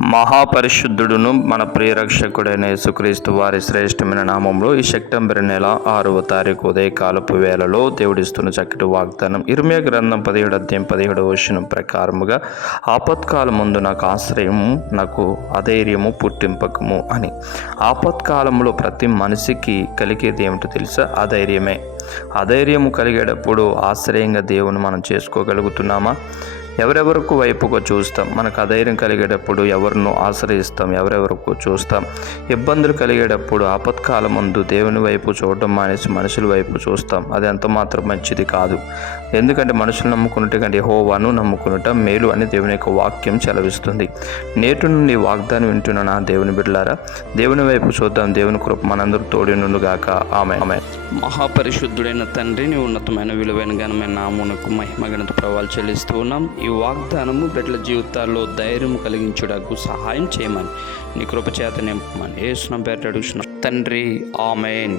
మహాపరిశుద్ధుడును మన ప్రియరక్షకుడైన యేసుక్రీస్తు వారి శ్రేష్టమైన నామంలో ఈ సెప్టెంబర్ నెల 6వ తారీఖు ఉదయకాలపు వేళలో దేవుడిస్తున్న చక్కటి వాగ్దానం ఇర్మియా గ్రంథం 17 ప్రకారముగా ఆపత్కాలమందు నాకు ఆశ్రయము, నాకు అధైర్యము పుట్టింపకము అని. ఆపత్కాలంలో ప్రతి మనిషికి కలిగేది ఏమిటో తెలుసా? అధైర్యమే. అధైర్యము కలిగేటప్పుడు ఆశ్రయంగా దేవుని మనం చేసుకోగలుగుతున్నామా? ఎవరెవరకు వైపుగా చూస్తాం? మనకు అధైర్యం కలిగేటప్పుడు ఎవరినో ఆశ్రయిస్తాం, ఎవరెవరకు చూస్తాం. ఇబ్బందులు కలిగేటప్పుడు ఆపత్కాలం ముందు దేవుని వైపు చూడడం మానేసి మనుషుల వైపు చూస్తాం. అది ఎంత మాత్రం మంచిది కాదు. ఎందుకంటే మనుషులు నమ్ముకున్నట్టు కంటే యెహోవాను నమ్ముకునుట మేలు అని దేవుని యొక్క వాక్యం సెలవిస్తుంది. నేటి నుండి వాగ్దానం వింటున్న నా దేవుని బిడ్డలారా, దేవుని వైపు చూద్దాం. దేవుని కృప మనందరూ తోడినుగాక. ఆమేన్. మహాపరిశుద్ధుడైన తండ్రి, నీ ఉన్నతమైన విలువైన ఘనమైన నామమునకు మహిమ ఘనత ప్రభావాలు చెల్లిస్తూ ఉన్నాం. ఈ వాగ్దానము బిడ్డల జీవితాల్లో ధైర్యం కలిగించుటకు సహాయం చేయమని, నీ కృప చేత నింపమని యేసు నామమున అడుగుచున్నాం తండ్రి. ఆమేన్.